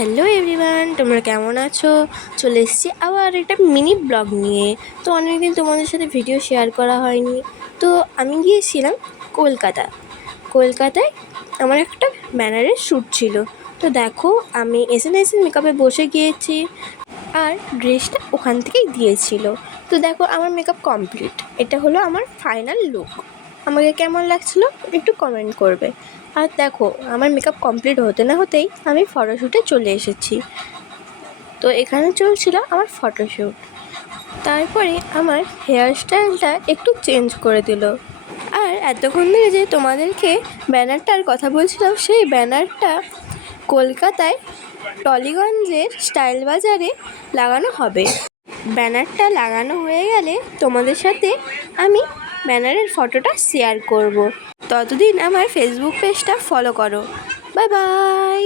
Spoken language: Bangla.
হ্যালো এভরিওয়ান, তোমরা কেমন আছো? চলে এসেছি আবার একটা মিনি ব্লগ নিয়ে। তো অনেকদিন তোমাদের সাথে ভিডিও শেয়ার করা হয়নি। তো আমি গিয়েছিলাম কলকাতায় আমার একটা ব্যানারের শ্যুট ছিল। তো দেখো, আমি এসএনএস মেকআপে বসে গিয়েছি আর ড্রেসটা ওখান থেকেই দিয়েছিল। তো দেখো, আমার মেকআপ কমপ্লিট। এটা হলো আমার ফাইনাল লুক। আমাকে কেমন লাগছিলো একটু কমেন্ট করবে। আর দেখো, আমার মেকআপ কমপ্লিট হতে না হতেই আমি ফটোশ্যুটে চলে এসেছি। তো এখানে চলছিল আমার ফটোশ্যুট। তারপরে আমার হেয়ার স্টাইলটা একটু চেঞ্জ করে দিল। আর এতক্ষণ ধরে যে তোমাদেরকে ব্যানারটার কথা বলছিলাম, সেই ব্যানারটা কলকাতায় টলিগঞ্জের স্টাইল বাজারে লাগানো হবে। ব্যানারটা লাগানো হয়ে গেলে তোমাদের সাথে আমি ব্যানারের ফটোটা শেয়ার করব। ততদিন আমার ফেসবুক পেজটা ফলো করো। Bye bye.